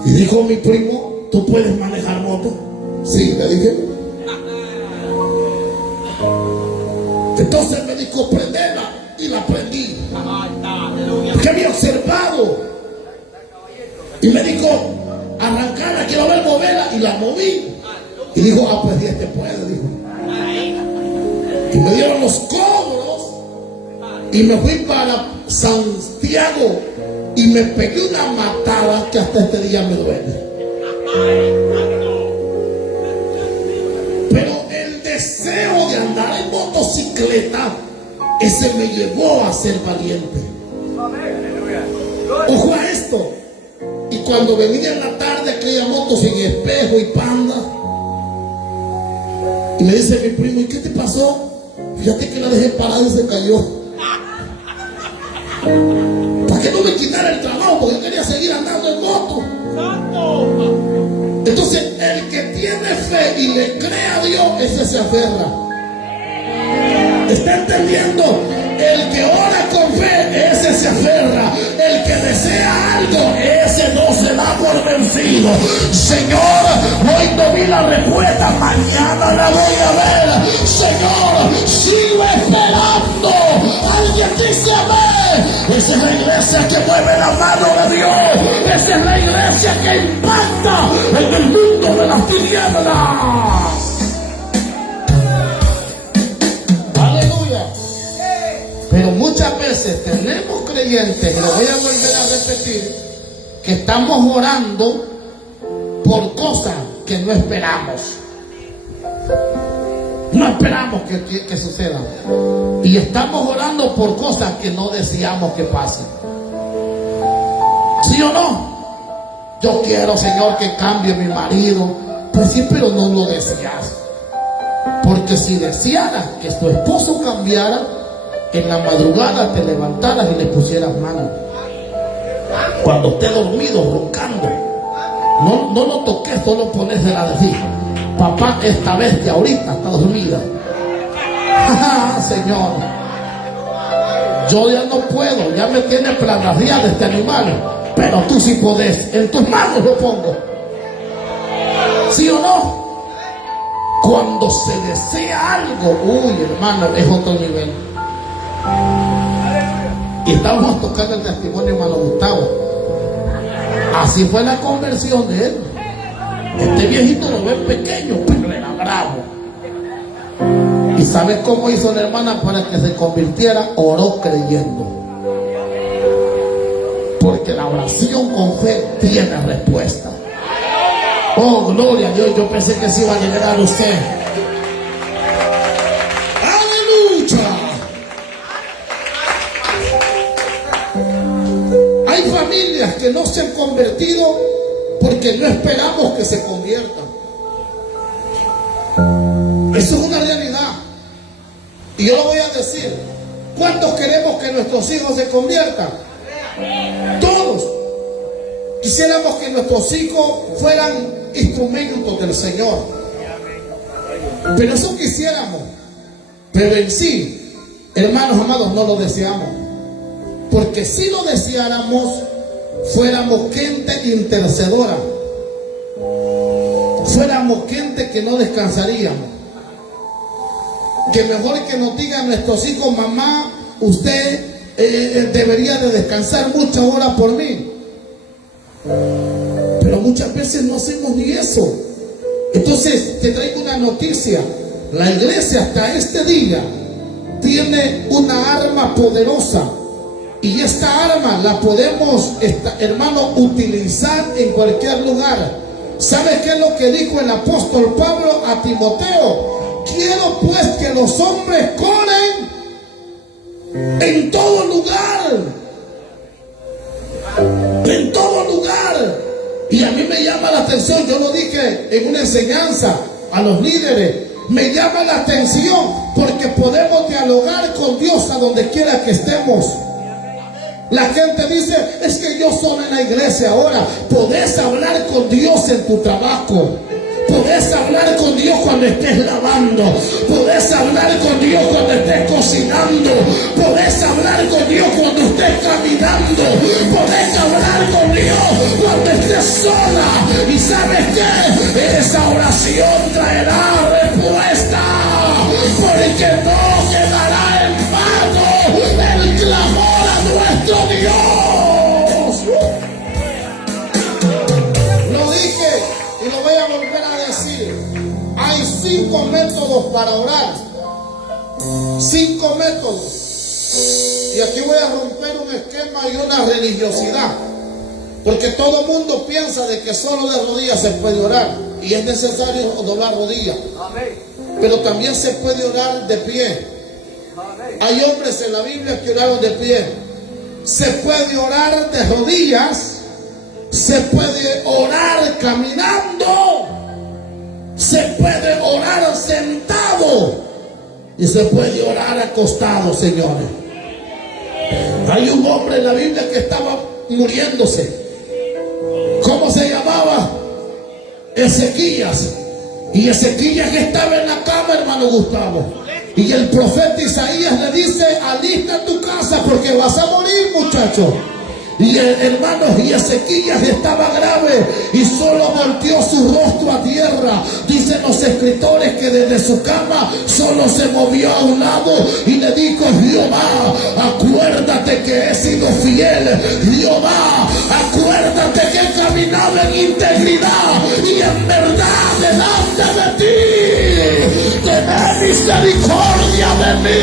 Y dijo mi primo, ¿tú puedes manejar moto? Sí, le dije. Entonces me dijo, prendela, y la prendí. Porque había observado. Y me dijo, arrancarla, quiero ver moverla, y la moví. Y dijo, ah, pues este puede, dijo. Y me dieron los cobros y me fui para Santiago y me pegué una matada que hasta este día me duele. Pero el deseo de andar en motocicleta, ese me llevó a ser valiente. Ojo a esto. Y cuando venía en la tarde aquella moto sin espejo y panda, y me dice mi primo, ¿y qué te pasó? Fíjate que la dejé parada y se cayó. ¿Para qué no me quitara el trabajo? Porque yo quería seguir andando en moto. Entonces, el que tiene fe y le cree a Dios, ese se aferra. ¿Está entendiendo? El que ora con fe, ese se aferra. El que desea algo, ese no se da por vencido. Señor, hoy no vi la respuesta, mañana la voy a ver. Señor, sigo esperando. Alguien dice amén. Esa es la iglesia que mueve la mano de Dios. Esa es la iglesia que impacta en el mundo de las tinieblas. Pero muchas veces tenemos creyentes, y lo voy a volver a repetir, que estamos orando por cosas que no esperamos. No esperamos que sucedan. Y estamos orando por cosas que no deseamos que pasen. ¿Sí o no? Yo quiero, Señor, que cambie mi marido. Pues sí, pero no lo deseas. Porque si desearas que tu esposo cambiara, en la madrugada te levantaras y le pusieras mano. Cuando esté dormido, roncando, no lo toques, solo ponésela de decir, papá, esta bestia ahorita está dormida. Señor, yo ya no puedo, ya me tiene plagiado este animal, pero tú sí podés, en tus manos lo pongo. ¿Sí o no? Cuando se desea algo, uy, hermano, es otro nivel. Y estábamos tocando el testimonio de hermano Gustavo. Así fue la conversión de él. Este viejito lo ven pequeño, pero era bravo. ¿Y sabes cómo hizo la hermana para que se convirtiera? Oró creyendo. Porque la oración con fe tiene respuesta. Oh, gloria a Dios. Yo pensé que se iba a llegar a usted. ¡Aleluya! Hay familias que no se han convertido porque no esperamos que se conviertan. Eso es una realidad. Y yo lo voy a decir. ¿Cuántos queremos que nuestros hijos se conviertan? Todos. Quisiéramos que nuestros hijos fueran instrumentos del Señor. Pero eso quisiéramos. Pero en sí, hermanos amados, no lo deseamos. Porque si lo deseáramos, fuéramos gente intercedora. Fuéramos gente que no descansaríamos. Que mejor que nos digan nuestros hijos, mamá, usted debería de descansar muchas horas por mí. Pero muchas veces no hacemos ni eso. Entonces te traigo una noticia. La iglesia hasta este día tiene una arma poderosa. Y esta arma la podemos, hermano, utilizar en cualquier lugar. ¿Sabe qué es lo que dijo el apóstol Pablo a Timoteo? Quiero pues que los hombres corren en todo lugar. En todo lugar. Y a mí me llama la atención, yo lo dije en una enseñanza a los líderes, me llama la atención porque podemos dialogar con Dios a donde quiera que estemos. La gente dice, es que yo solo en la iglesia. Ahora podés hablar con Dios en tu trabajo. Podés hablar con Dios cuando estés lavando. Podés hablar con Dios cuando estés cocinando. Podés hablar con Dios cuando estés caminando. sola. ¿Y sabes qué? Esa oración traerá respuesta, porque no quedará en vano el clamor a nuestro Dios. Lo dije y lo voy a volver a decir. Hay 5 métodos para orar. 5 métodos. Y aquí voy a romper un esquema y una religiosidad, porque todo mundo piensa de que solo de rodillas se puede orar, y es necesario doblar rodillas. Pero también se puede orar de pie. Hay hombres en la Biblia que oraron de pie. Se puede orar de rodillas, se puede orar caminando, se puede orar sentado y se puede orar acostado, señores. Hay un hombre en la Biblia que estaba muriéndose. ¿Cómo se llamaba? Ezequías. Y Ezequías estaba en la cama, hermano Gustavo. Y el profeta Isaías le dice: alista tu casa porque vas a morir, muchacho. Y hermanos, y Ezequías estaba grave y solo volteó su rostro a tierra. Dicen los escritores que desde su cama solo se movió a un lado y le dijo: Jehová, acuérdate que he sido fiel. Jehová, acuérdate que he caminado en integridad y en verdad delante de ti. Ten misericordia de mí.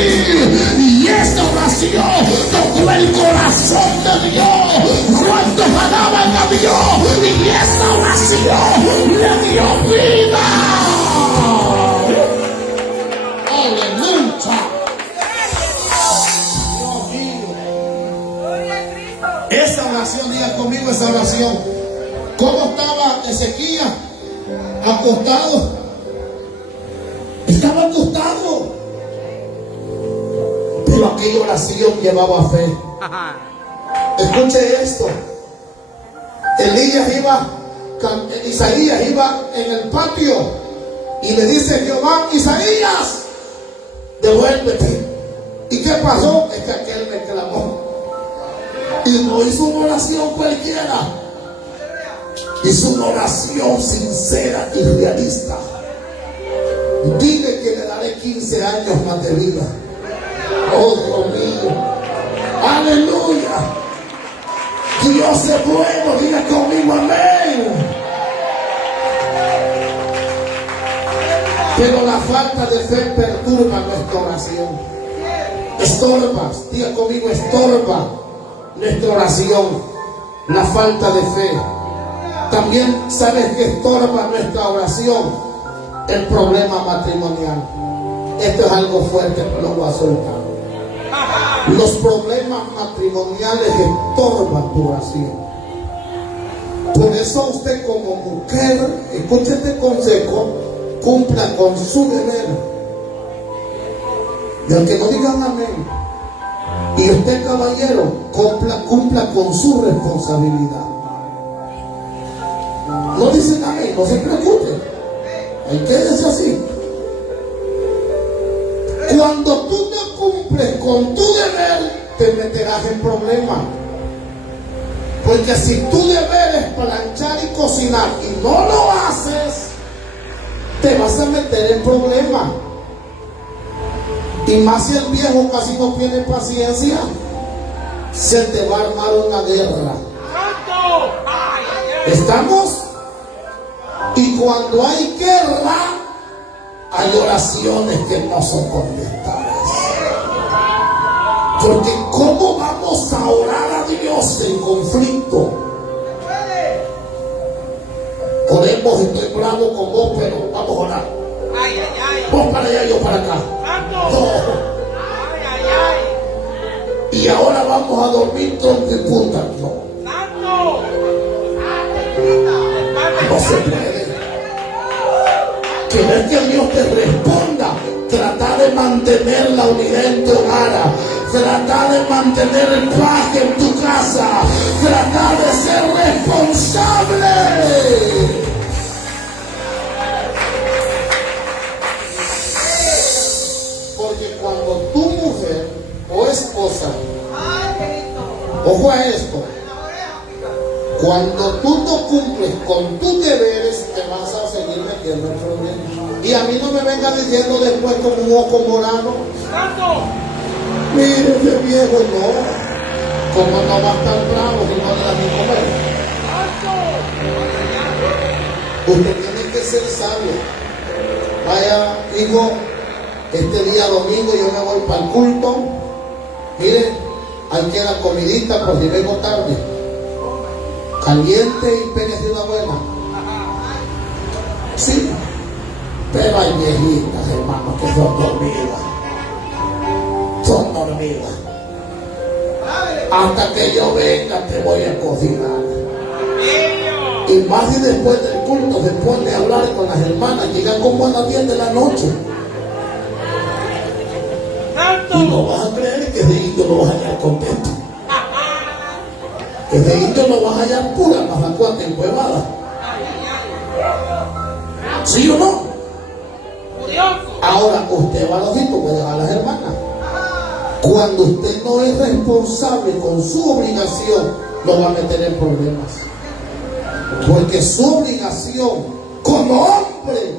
Y esta oración tocó el corazón de Dios. ¿Cuántos alaban a Dios? Y esa oración le dio vida. Aleluya. Dios mío. Esa oración, diga conmigo esa oración. ¿Cómo estaba Ezequías? Acostado. Estaba acostado. Pero aquella oración llevaba fe. Escuche esto. Isaías iba en el patio y le dice Jehová: Isaías, devuélvete. ¿Y qué pasó? Es que aquel me clamó y no hizo una oración cualquiera, hizo una oración sincera y realista. Dile que le daré 15 años más de vida. Oh Dios mío, aleluya. Dios es bueno, diga conmigo amén. Pero la falta de fe perturba nuestra oración. Estorba, diga conmigo, estorba nuestra oración. La falta de fe. También sabes que estorba nuestra oración el problema matrimonial. Esto es algo fuerte, pero lo voy a soltar. Los problemas matrimoniales estorban tu oración. Por eso usted como mujer, escuche este consejo, cumpla con su deber. Y aunque no digan amén, y usted caballero, cumpla con su responsabilidad. No dicen amén, no se preocupen. Quédese así. Cuando tú no cumples con tu deber, te meterás en problemas. Porque si tu deber es planchar y cocinar y no lo haces, te vas a meter en problemas. Y más si el viejo casi no tiene paciencia, se te va a armar una guerra. ¿Estamos? Y cuando hay guerra, hay oraciones que no son contestadas. Porque ¿cómo vamos a orar a Dios en conflicto? Oremos, estoy bravo con vos, pero vamos a orar. Vos para allá, yo para acá. No. Y ahora vamos a dormir tronco y punta. No. No se puede. Querer que Dios te responda, trata de mantener la unidad en tu hogar, trata de mantener el paz en tu casa, trata de ser responsable. Porque cuando tu mujer o esposa, ojo a esto, Cuando tú no cumples con tus deberes, te vas a seguir metiendo en problemas. Y a mí no me venga diciendo después como un ojo morado. Mire ese viejo, no. Como no va a estar bravo si no le da ni comer. Usted tiene que ser sabio. Vaya, hijo, este día domingo yo me voy para el culto. Mire, aquí queda comidita por si vengo tarde. Caliente y pégase una buena. Sí, pero hay viejitas, hermanos, que son dormidas. Son dormidas. Hasta que yo venga te voy a cocinar. Y más y después del culto se pone a hablar con las hermanas. Llegan como a las 10 de la noche. Y no vas a creer que ese indio lo vas a hallar contento. Ese indio lo vas a hallar pura mazacuata encuevada. ¿Sí o no? Ahora, usted varoncito puede dejar a las hermanas. Cuando usted no es responsable con su obligación, lo va a meter en problemas. Porque su obligación como hombre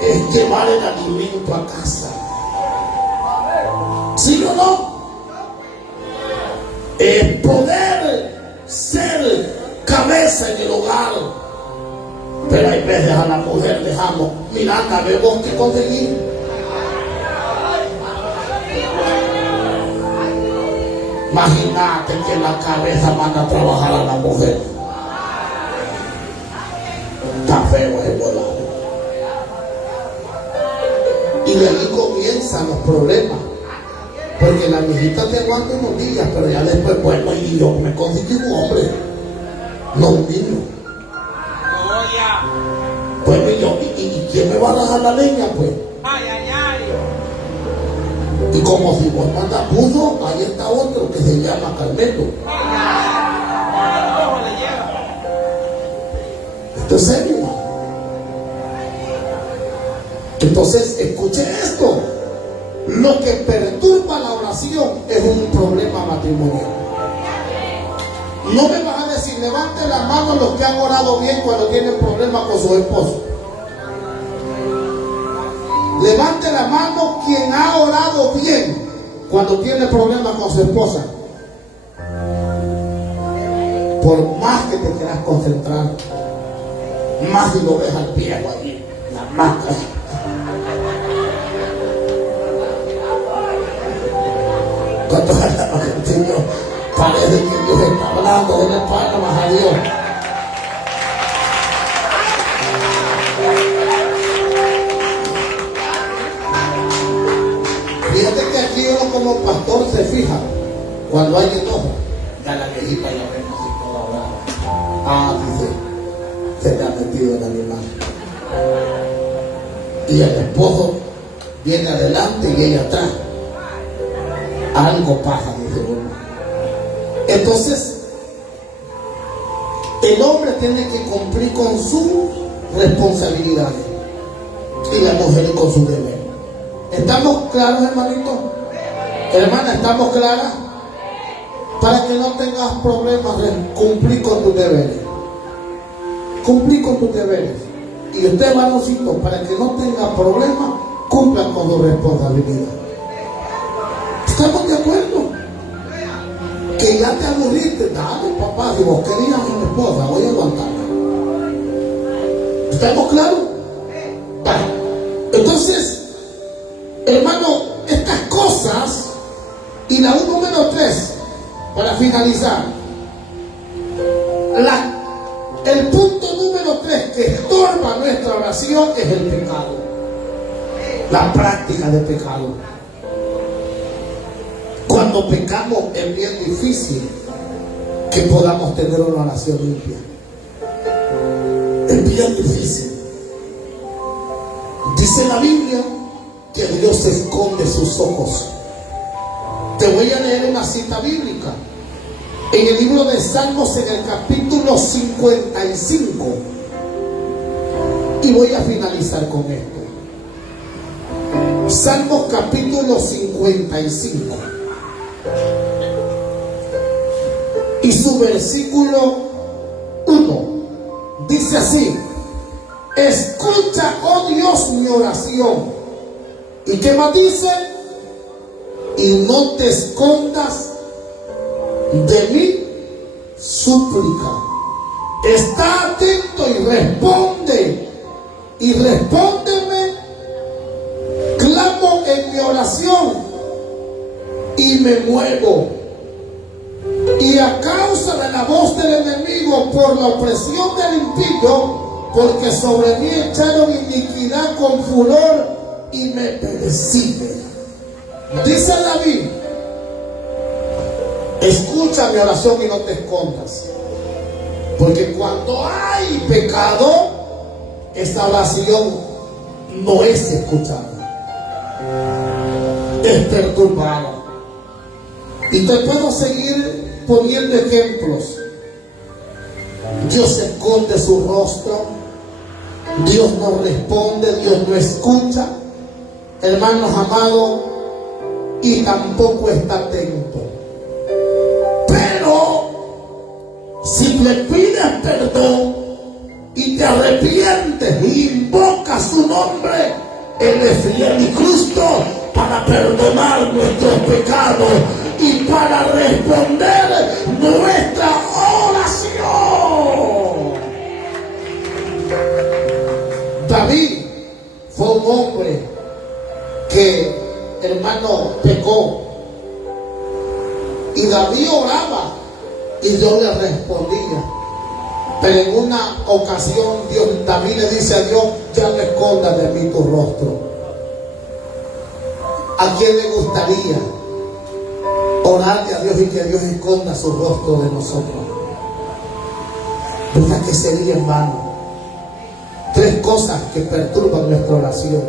es llevar el alimento a casa. ¿Sí o no? Es poder ser cabeza en el hogar. Pero hay veces a la mujer dejamos, Miranda, vemos que conseguir. Imagínate que la cabeza manda a trabajar a la mujer. Está feo ese volado. Y de ahí comienzan los problemas. Porque la viejita te aguanta unos días, pero ya después, bueno, y yo me conseguí un hombre, no un niño. Pues ¿y quién me va a dejar la leña, pues? Y como si vos mandas puso, ahí está otro que se llama Carmelo. Esto es serio. Entonces, escuche esto. Lo que perturba la oración es un problema matrimonial. No me vas a decir, levante la mano los que han orado bien cuando tienen problemas con su esposo. Levante la mano quien ha orado bien cuando tiene problemas con su esposa. Por más que te quieras concentrar, más si lo ves al viejo allí, la máscara. Cuando argentino parece que Dios está hablando, denle palmas a Dios. Fíjate que aquí uno como pastor se fija cuando hay enojo. Ya la viejita ya ven así toda brava. Ah, dice, se te ha metido el animal. Y el esposo viene adelante y ella atrás. Algo pasa, dice uno. Entonces, el hombre tiene que cumplir con sus responsabilidades y la mujer con su deber. ¿Estamos claros, hermanito? Hermana, ¿estamos claras? Para que no tengas problemas, cumplir con tus deberes. Cumplir con tus deberes. Y usted, varoncito, para que no tenga problemas, cumpla con su responsabilidad. ¿Estamos de acuerdo? Que ya te aburriste, dale, papá, si vos querías a mi esposa, voy a aguantarla. ¿Estamos claros? Vale. Entonces, hermano, estas cosas, y la número 3, para finalizar, el punto número 3 que estorba nuestra oración es el pecado, la práctica de pecado. Cuando pecamos es bien difícil que podamos tener una oración limpia. Es bien difícil. Dice la Biblia que Dios esconde sus ojos. Te voy a leer una cita bíblica en el libro de Salmos, en el capítulo 55, y voy a finalizar con esto. Salmos capítulo 55 y su versículo dice así: escucha, oh Dios, mi oración. ¿Y qué más dice? Y no te escondas de mi súplica. Está atento y responde. Y respóndeme. Clamo en mi oración y me muevo. Y a causa de la voz del enemigo, por la opresión del impío, porque sobre mí echaron iniquidad con furor y me persiguen. Dice David: escucha mi oración y no te escondas. Porque cuando hay pecado, esta oración no es escuchada, es perturbada. Y te puedo seguir poniendo ejemplos. Dios esconde su rostro, Dios no responde, Dios no escucha, hermanos amados, y tampoco está atento. Pero si le pides perdón y te arrepientes y invocas su nombre, Él es fiel y justo para perdonar nuestros pecados y para responder nuestra oración. David fue un hombre que, hermano, pecó. Y David oraba y Dios le respondía. Pero en una ocasión David le dice a Dios: ya no escondas de mí tu rostro. ¿A quién le gustaría orarle a Dios y que Dios esconda su rostro de nosotros? ¿Verdad que sería en vano? Tres cosas que perturban nuestra oración: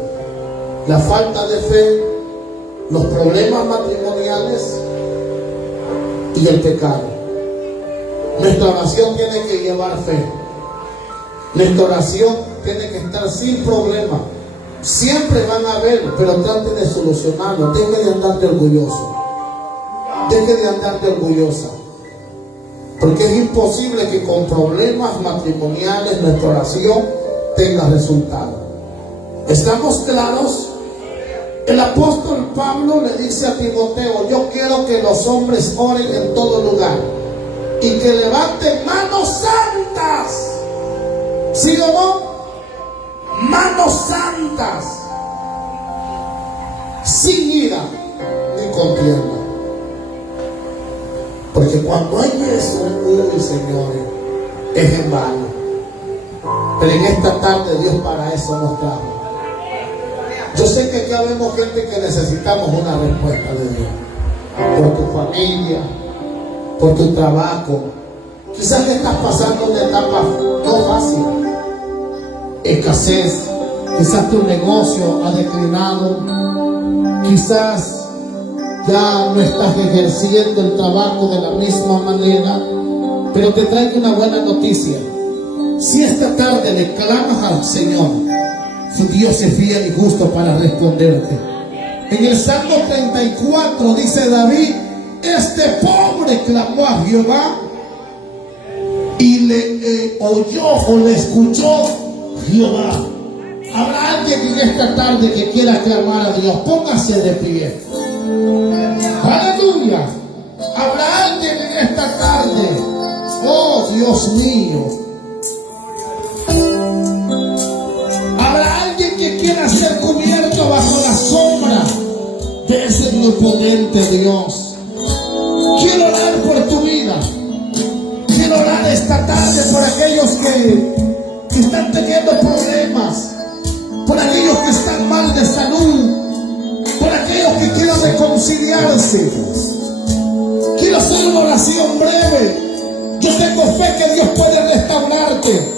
la falta de fe, los problemas matrimoniales y el pecado. Nuestra oración tiene que llevar fe. Nuestra oración tiene que estar sin problema. Siempre van a haber, pero trate de solucionarlo. Deje de andarte orgulloso. Deje de andarte orgullosa. Porque es imposible que con problemas matrimoniales nuestra oración tenga resultado. ¿Estamos claros? El apóstol Pablo le dice a Timoteo: yo quiero que los hombres oren en todo lugar y que levanten manos santas. ¿Sí o no? Manos santas, sin ira ni contienda. Porque cuando hay eso, uy, señores, es en vano. Pero en esta tarde Dios para eso nos trajo. Yo sé que acá vemos gente que necesitamos una respuesta de Dios. Por tu familia, por tu trabajo. Quizás te estás pasando una etapa no fácil. Escasez. Quizás tu negocio ha declinado. Quizás ya no estás ejerciendo el trabajo de la misma manera. Pero te traigo una buena noticia. Si esta tarde le clamas al Señor, su Dios es fiel y justo para responderte. En el Salmo 34 dice David: este pobre clamó a Jehová y le oyó o le escuchó Jehová. Habrá alguien en esta tarde que quiera clamar a Dios. Póngase de pie. Aleluya. Habrá alguien en esta tarde. Oh Dios mío. Habrá alguien que quiera ser cubierto bajo la sombra de ese omnipotente Dios. Quiero orar por tu vida. Quiero orar esta tarde por aquellos que están teniendo problemas, por aquellos que están mal de salud, por aquellos que quieren reconciliarse. Quiero hacer una oración breve. Yo tengo fe que Dios puede restaurarte.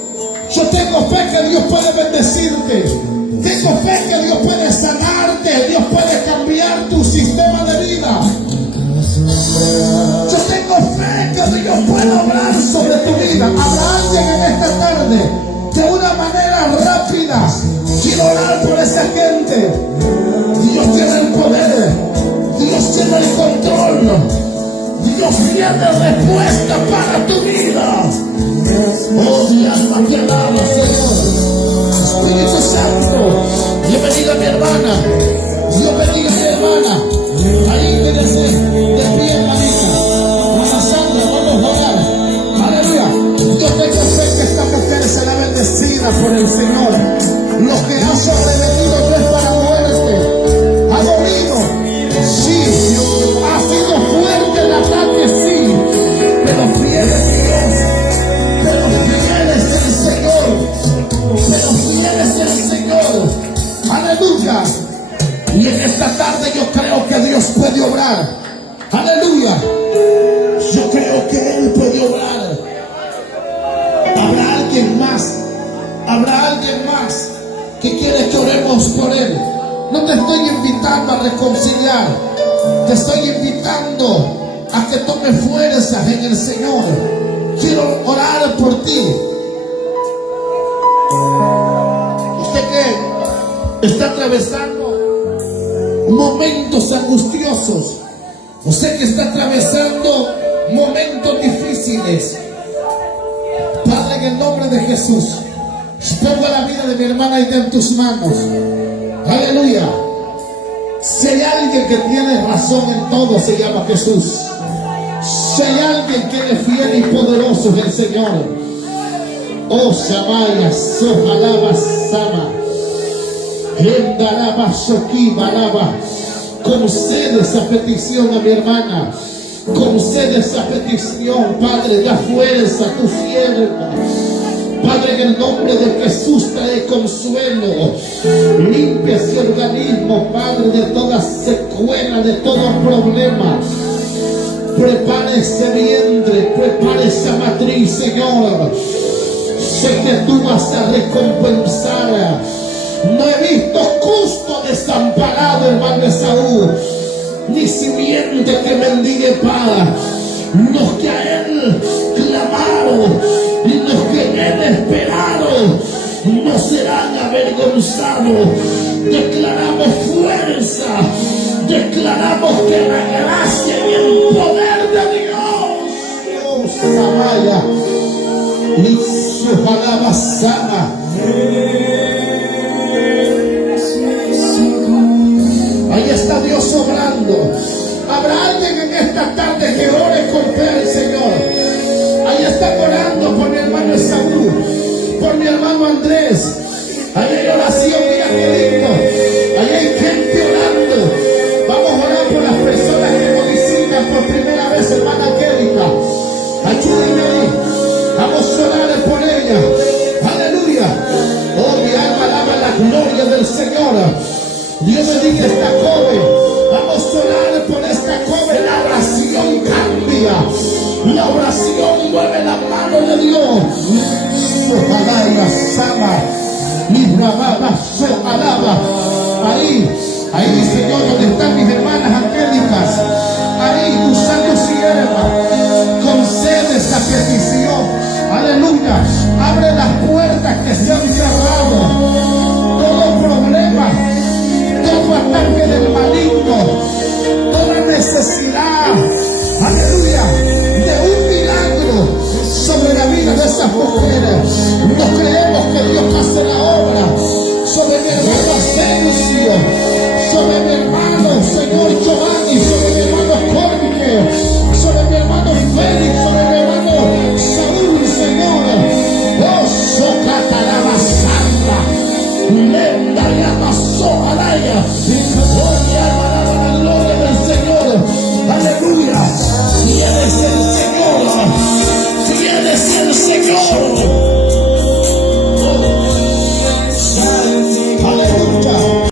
Yo tengo fe que Dios puede bendecirte. Tengo fe que Dios puede sanarte. Dios puede cambiar tu sistema de vida. Yo tengo fe que Dios puede obrar sobre tu vida. Habrá alguien en esta tarde de una manera rápida. Quiero orar por esa gente. Dios tiene el poder. Dios tiene el control. Dios tiene respuesta para tu vida. Oh, mi alma te alaba, Señor. Espíritu Santo, Dios bendiga a mi hermana. Dios bendiga a mi hermana. Ahí quédese de pie, hermanita. Hermana Sandra, vamos a orar. Aleluya. Yo tengo fe que esta mujer será bendecida por el Señor. Lo que ha sobrevenido no es para muerte. Ha dolido, sí. Ha sido fuerte el ataque, sí. Pero fiel es Dios. Pero fiel es el Señor. Pero fiel es el Señor. Aleluya. Y en esta tarde yo creo que Dios puede obrar. Aleluya. Yo creo que Él puede obrar. Habrá alguien más. Habrá alguien más que quiere que oremos por Él. No te estoy invitando a reconciliar. Te estoy invitando a que tomes fuerzas en el Señor. Quiero orar por ti. Usted que está atravesando momentos angustiosos, usted que está atravesando momentos difíciles, Padre, en el nombre de Jesús, pongo la vida de mi hermana y en tus manos. Aleluya. Si hay alguien que tiene razón en todo, se llama Jesús. Si hay alguien que es fiel y poderoso, es el Señor. Oh, Shamaya, Sojalaba, Sama. Concede esa petición a mi hermana. Concede esa petición, Padre. Da fuerza a tu sierva. Padre, en el nombre de Jesús, trae consuelo. Limpia ese organismo, Padre, de toda secuela, de todo problema. Prepara ese vientre, prepara esa matriz, Señor. Sé que tú vas a recompensar. No he visto justo desamparado, hermano Esaú, ni simiente que mendigue pan. Los que a Él clamaron y los que en Él esperaron no serán avergonzados. Declaramos fuerza, declaramos que la gracia y el poder de Dios. Oh, Samaya, y su palabra sana. Ahí está Dios obrando. Habrá alguien en esta tarde que ore con fe, Señor. Ahí está orando por mi hermano Esaú, por mi hermano Andrés. Ahí hay oración, mira qué lindo. Ahí hay gente orando. Vamos a orar por las personas que nos visitan por primera vez, hermana Angélica. Ayúdenme ahí. Vamos a orar por ella. Aleluya. Oh, mi alma alaba la gloria del Señor. Dios bendiga a esta joven. Vamos a orar por esta joven. La oración cambia. La oración mueve la mano de Dios. Ojalá y asama. Mi rababa, alaba. Ahí, Señor, donde están mis hermanas angélicas. Ahí, usando sierva. Concede esa petición. Aleluya. Abre las puertas que se han cerrado. Todo problema, todo ataque del maligno, toda necesidad, aleluya,